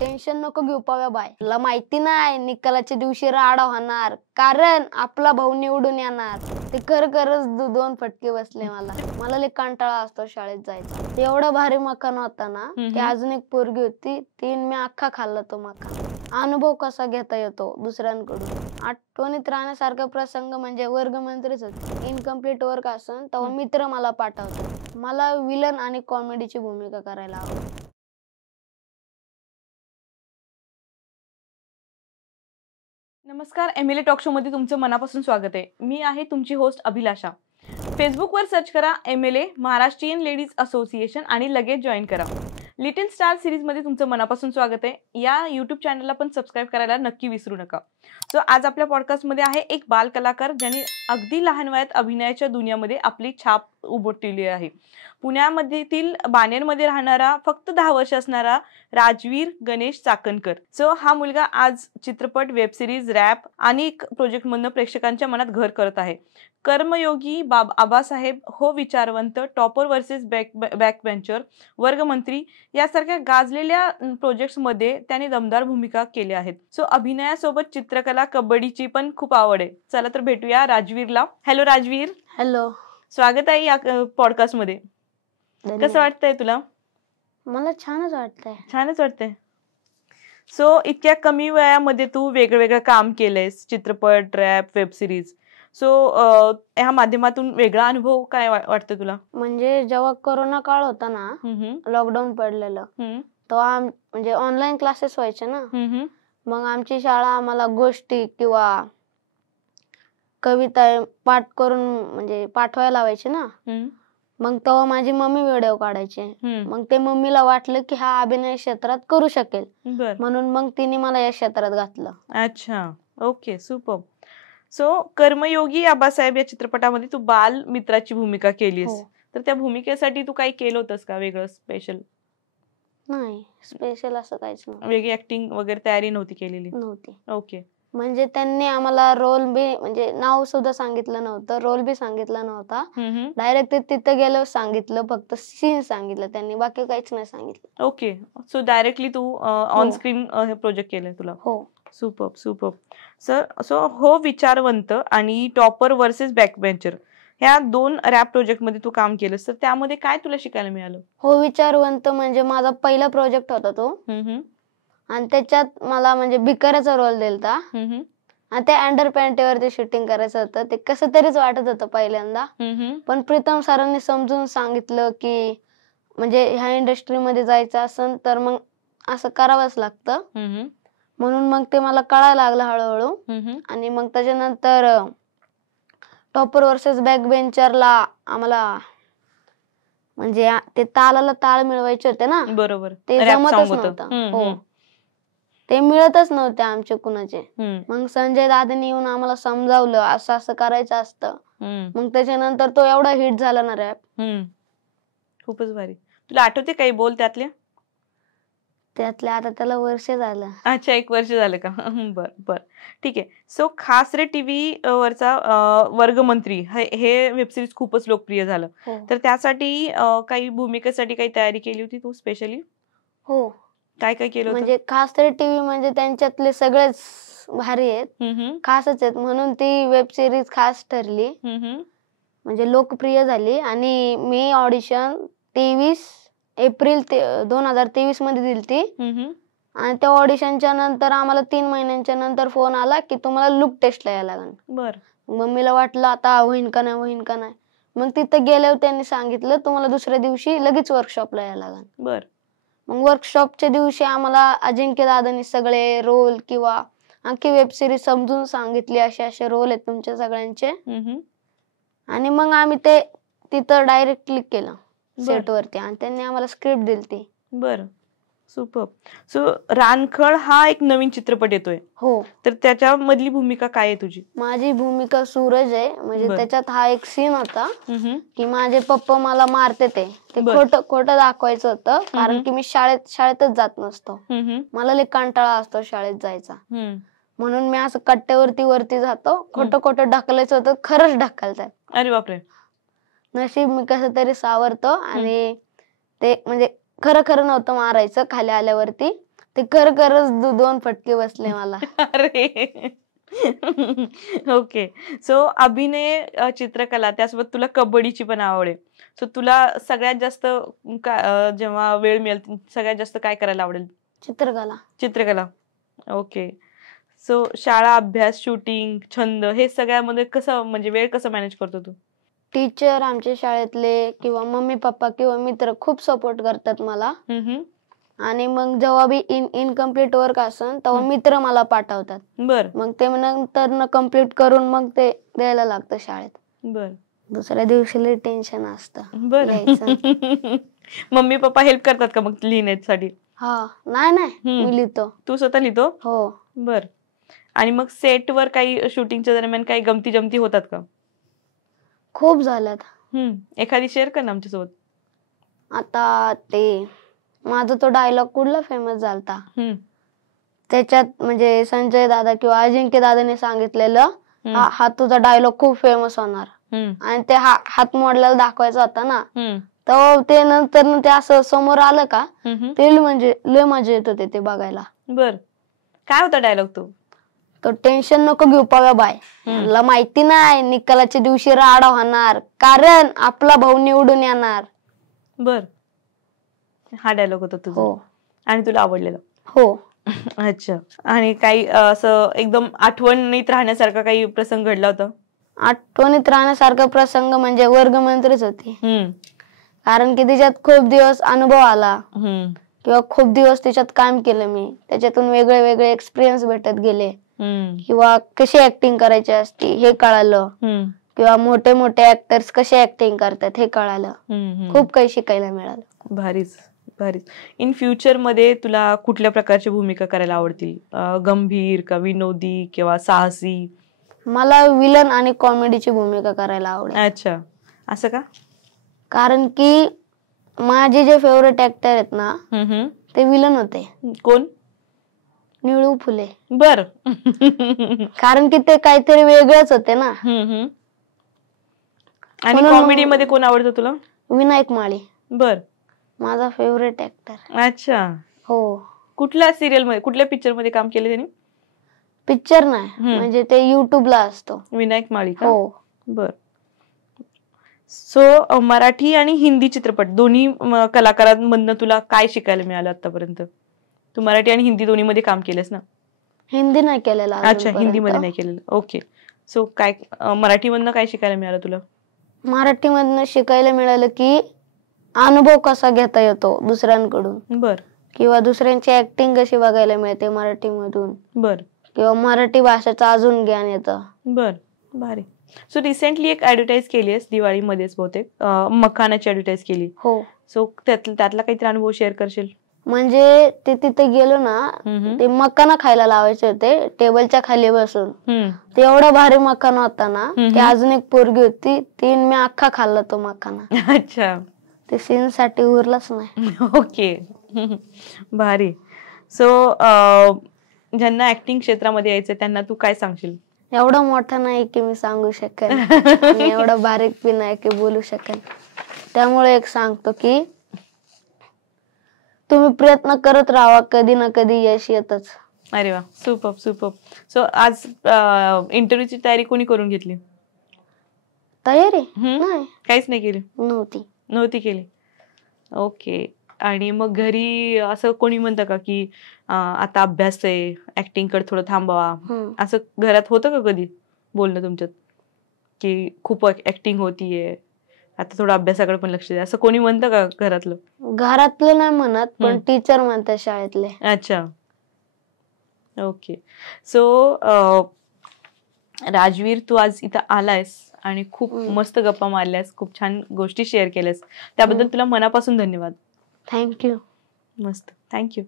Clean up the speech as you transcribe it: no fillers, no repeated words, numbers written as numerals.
Tension नको घेऊ पव्या bye, तुला माहिती नाही निकालाच्या दिवशी राडा होणार, कारण आपला भाऊ निवडून येणार. ते खरंच दोन फटके बसले मला लय कंटाळा असतो शाळेत जायचा. एवढा भारी मकान होता ना की अजून एक पोरगी होती, तीन मी अख्खा खाल्ला तो मकान. अनुभव कसा घेता येतो दुसऱ्यांकडून. आठवणीत राहण्यासारखा प्रसंग म्हणजे वर्गमंत्रीच होते. इनकम्प्लीट वर्क असून तेव्हा मित्र मला पाठवतात. मला विलन आणि कॉमेडीची भूमिका करायला आवडते. नमस्कार, एमएलए टॉक शो मध्ये तुमचं मनापासून स्वागत आहे. मी आहे तुमची होस्ट अभिलाषा. फेसबुकवर सर्च करा एमएलए महाराष्ट्रीयन लेडीज असोसिएशन आणि लगेच जॉईन करा. लिटिल स्टार सिरीज मध्ये तुमचं मनापासून स्वागत आहे. या युट्यूब चॅनलला पण सबस्क्राईब करायला नक्की विसरू नका. सो आज आपल्या पॉडकास्टमध्ये आहे एक बाल कलाकार ज्यांनी अगदी लहान वयात अभिनयाच्या दुनियामध्ये आपली छाप उमटवली आहे. पुण्यामधील बाणेरमध्ये राहणारा फक्त 10 वर्ष असणारा राजवीर गणेश चाकणकर. सो हा मुलगा आज चित्रपट, वेब सिरीज, रॅप आणि प्रोजेक्ट मधनं प्रेक्षकांच्या मनात घर करत आहे. कर्मयोगी, आबासाहेब, हो विचारवंत, टॉपर वर्सेस बॅकबेंचर, वर्गमंत्री यासारख्या गाजलेल्या प्रोजेक्ट्स मध्ये त्याने दमदार भूमिका केल्या आहेत. सो अभिनयासोबत चित्रकला, कबड्डीची पण खूप आवड आहे. चला तर भेटूया राजवीरला. हॅलो राजवीर. हॅलो. स्वागत आहे या पॉडकास्ट मध्ये. कसं वाटतंय तुला? मला छानच वाटतंय. छानच वाटतंय. सो इतक्या कमी वयामध्ये तू वेगवेगळं काम केलंयस, चित्रपट, रॅप, वेब सिरीज. सो ह्या माध्यमातून वेगळा अनुभव काय वाटतं तुला? म्हणजे जेव्हा कोरोना काळ होता ना, लॉकडाऊन पडलेलं, तेव्हा म्हणजे ऑनलाईन क्लासेस व्हायचे ना. मग आमची शाळा आम्हाला गोष्टी किंवा कविता पाठ करून म्हणजे पाठवायला लावायची ना. मग तेव्हा माझी मम्मी व्हिडिओ काढायची. मग ते मम्मीला वाटलं की हा अभिनय क्षेत्रात करू शकेल, म्हणून मग तिने मला या क्षेत्रात घातलं. अच्छा, ओके, सुपर. सो कर्मयोगी आबासाहेब या चित्रपटामध्ये तू बाल मित्राची भूमिका केलीस. तर त्या भूमिकेसाठी तू काही केलं होतंस का वेगळं स्पेशल? नाही, स्पेशल असं काहीच नाही. वेगळी ऍक्टिंग वगैरे तयारी नव्हती केलेली? नव्हती. ओके. म्हणजे त्यांनी आम्हाला रोल बी म्हणजे नाव सुद्धा सांगितलं नव्हतं, रोल बी सांगितला नव्हता. डायरेक्ट तिथे गेल्यावर सांगितलं, फक्त सीन सांगितलं त्यांनी, बाकी काहीच नाही सांगितलं. ओके. सो डायरेक्टली तू ऑन स्क्रीन हे प्रोजेक्ट केलंय तुला? हो. Super super. सो हो विचारवंत आणि टॉपर वर्सेस बॅकबेंचर ह्या 2 रॅप प्रोजेक्ट मध्ये तू काम केलंस, तर त्यामध्ये काय तुला शिकायला मिळालं? हो विचारवंत म्हणजे माझा पहिला प्रोजेक्ट होता तो, आणि त्याच्यात मला म्हणजे भिकाऱ्याचा रोल दिलता. आणि ते अंडर पॅन्टीवरती शूटिंग करायचं होतं. ते कसं तरीच वाटत होतं पहिल्यांदा, पण प्रीतम सरांनी समजून सांगितलं की म्हणजे ह्या इंडस्ट्रीमध्ये जायचं असेल तर मग असं करावंच लागतं. म्हणून मग ते मला कळायला लागलं हळूहळू. आणि मग त्याच्यानंतर टॉपर वर्सेस बॅकबेंचरला आम्हाला म्हणजे ते तालाला ताळ मिळवायचे होते ना. बरोबर. ते जमतच नव्हतं. हो, ते मिळतच नव्हते आमचे कुणाचे. मग संजय दादांनी येऊन आम्हाला समजावलं असं असं करायचं असतं. मग त्याच्यानंतर तो एवढा हिट झाला ना रॅप. खूपच भारी. तुला आठवते काही बोल त्यातले? आता त्याला वर्ष झालं. अच्छा, 1 वर्ष झालं का? बर बर, ठीक आहे. सो खास रे टीव्ही वरचा वर्गमंत्री हे वेब सिरीज खूपच लोकप्रिय झालं. तर त्यासाठी काही भूमिकेसाठी काही तयारी केली होती तू स्पेशली? हो. काय काय केलं होतं? म्हणजे खास रे टीव्ही म्हणजे त्यांच्यातले सगळेच भारी आहेत, खासच आहेत, म्हणून ती वेब सिरीज खास ठरली, म्हणजे लोकप्रिय झाली. आणि मी ऑडिशन 23 एप्रिल 2023 मध्ये दिलती. आणि त्या ऑडिशनच्या नंतर आम्हाला 3 महिन्यांच्या नंतर फोन आला की तुम्हाला लुक टेस्टला यायला लागेल. बर. मम्मीला वाटलं आता होईन का नाही. मग तिथं गेल्यावर त्यांनी सांगितलं तुम्हाला दुसऱ्या दिवशी लगेच वर्कशॉपला यायला लागेल. बर. मग वर्कशॉपच्या दिवशी आम्हाला अजिंक्य दादांनी सगळे रोल किंवा आणखी वेब सिरीज समजून सांगितली, असे रोल आहेत तुमच्या सगळ्यांचे. आणि मग आम्ही ते तिथं डायरेक्ट क्लिक केलं सेट वरती, आणि त्यांनी आम्हाला स्क्रिप्ट दिलती. बर, सुपर. सो रानखळ हा एक नवीन चित्रपट येतोय. हो. तर त्याच्या मधली भूमिका काय आहे तुझी? माझी भूमिका सूरज आहे. म्हणजे त्याच्यात हा एक सीन होता की माझे पप्पा मला मारते, ते खोटं दाखवायचं होतं, कारण की मी शाळेतच जात नसतो. मला लय कंटाळा असतो शाळेत जायचा, म्हणून मी असं कट्ट्यावरती जातो. खोटं ढकलायचं होतं, खरंच ढकलतात. अरे बापरे. नशीब मी कसं तरी सावरतो. आणि ते म्हणजे खरं नव्हतं मारायचं खाली आल्यावरती, ते करच 2 फटके बसले मला. अरे ओके. सो अभिनय, चित्रकला त्यासोबत तुला कबड्डीची पण आवड आहे. सो तुला सगळ्यात जास्त जेव्हा वेळ मिळेल सगळ्यात जास्त काय करायला आवडेल? चित्रकला. चित्रकला. ओके. सो शाळा, अभ्यास, शूटिंग, छंद हे सगळ्यामध्ये कसं म्हणजे वेळ कसं मॅनेज करतो तू? टीचर, आमच्या शाळेतले किंवा मम्मी पप्पा किंवा मित्र खूप सपोर्ट करतात मला. आणि मग जेव्हा बी इनकम्प्लीट वर्क असेल तेव्हा मित्र मला पाठवतात. बर. मग ते नंतर कम्प्लीट करून मग ते द्यायला लागतं शाळेत. बर. दुसऱ्या दिवशी लई टेन्शन असतं. बर. मम्मी पप्पा हेल्प करतात का मग लिहिण्यासाठी? हा. नाही मी लिहितो. तू स्वतः लिहितो? हो. बर. आणि मग सेटवर काही शूटिंगच्या दरम्यान काही गमती जमती होतात का? खूप झाल्यात. एखादी शेअर कर ना आमच्यासोबत. आता ते माझा तो डायलॉग कुठला फेमस झालता, त्याच्यात म्हणजे संजय दादा किंवा अजिंक्य दादाने सांगितलेलं हा तुझा डायलॉग खूप फेमस होणार. आणि ते हात मोडलेला दाखवायचा होता ना, तर ते नंतर ते असं समोर आलं का ते म्हणजे लय मजा येत होते ते बघायला. बर. काय होता डायलॉग तो? टेन्शन नको घेऊ पव्या बाय, मला माहिती नाही निकालाच्या दिवशी राडा होणार, कारण आपला भाऊ निवडून येणार. बर. हा डायलॉग होता तुझा? हो. आणि तुला आवडलेला? हो. अच्छा. आणि काही असं एकदम आठवणीत राहण्यासारखा काही प्रसंग घडला होता? आठवणीत राहण्यासारखा प्रसंग म्हणजे वर्गमंत्रीच होती. कारण की त्याच्यात खूप दिवस अनुभव आला किंवा खूप दिवस त्याच्यात काम केलं मी, त्याच्यातून वेगळे वेगळे एक्सपिरियन्स भेटत गेले किंवा कशी ऍक्टिंग करायची असते हे कळालं किंवा मोठे मोठे ऍक्टर्स कसे ऍक्टिंग करतात हे कळालं. खूप काही शिकायला मिळालं. भारीच भारीच. इन फ्युचर मध्ये तुला कुठल्या प्रकारची भूमिका करायला आवडतील? गंभीर का विनोदी किंवा साहसी? मला विलन आणि कॉमेडीची भूमिका करायला आवडेल. अच्छा. असं का? कारण की माझे जे फेवरेट ऍक्टर आहेत ना ते विलन होते. कोण? निळू फुले. बर. कारण की ते काहीतरी वेगळंच होते ना. आणि कॉमेडी मध्ये कोण आवडतं तुला? विनायक माळी. बर. माझा फेवरेट ऍक्टर. अच्छा. हो. कुठल्या सिरियल मध्ये कुठल्या पिक्चर मध्ये काम केलं त्यांनी? पिक्चर नाही, म्हणजे ते युट्यूबला असतो. विनायक माळी का? हो. बर. सो मराठी आणि हिंदी चित्रपट दोन्ही कलाकारांमधनं तुला काय शिकायला मिळालं आतापर्यंत? तू मराठी आणि हिंदी दोन्ही मध्ये काम केलंस ना? हिंदी नाही केलेलं. अच्छा, हिंदी मध्ये नाही केलेलं. ओके. सो काय मराठीमधनं काय शिकायला मिळालं तुला? मराठीमधनं शिकायला मिळालं की अनुभव कसा घेता येतो दुसऱ्यांकडून. बर. किंवा दुसऱ्यांची ऍक्टिंग कशी बघायला मिळते मराठीमधून. बर. किंवा मराठी भाषेचं अजून ज्ञान येतं. बर. भारी. सो रिसेंटली एक ऍडव्हर्टाईज केली आहेस दिवाळीमध्येच बहुतेक, मखानाची ऍडव्हर्टाईज केली. हो. सो त्यातला काहीतरी अनुभव शेअर करशील? म्हणजे ते तिथे गेलो ना, ते मखाना खायला लावायचे होते टेबलच्या खाली बसून. ते एवढा भारी मखाना होता ना, की अजून एक पोरगी होती तीन मी अख्खा खाल्ला तो मखाना. अच्छा. ते सीन साठी उरलाच नाही. ओके. भारी. सो ज्यांना ऍक्टिंग क्षेत्रामध्ये यायचं त्यांना तू काय सांगशील? एवढा मोठा नाही की मी सांगू शकेन, एवढा बारीक बी नाही की बोलू शकेन. त्यामुळे एक सांगतो की तुम्ही प्रयत्न करत राहा, कधी ना कधी यश येतच. अरे वा, सुपर सुपर. सो आज इंटरव्ह्यूची तयारी कोणी करून घेतली? तयारी नाही, काहीच नाही केली? नव्हती केली. ओके. आणि मग घरी असं कोणी म्हणतं का की आता अभ्यास आहे, ऍक्टिंग कडे थोडं थांबवा, असं घरात होतं का कधी बोलणं तुमच्यात की खूप ऍक्टिंग होतीये, आता थोडं अभ्यासाकडे पण लक्ष द्या, असं कोणी म्हणतं का घरातलं? घरातलं नाही म्हणत, पण टीचर म्हणतात शाळेतले. अच्छा. ओके. सो राजवीर, तू आज इथं आलायस आणि खूप मस्त गप्पा मारल्यास, खूप छान गोष्टी शेअर केल्यास, त्याबद्दल तुला मनापासून धन्यवाद. थँक्यू. मस्त. थँक्यू.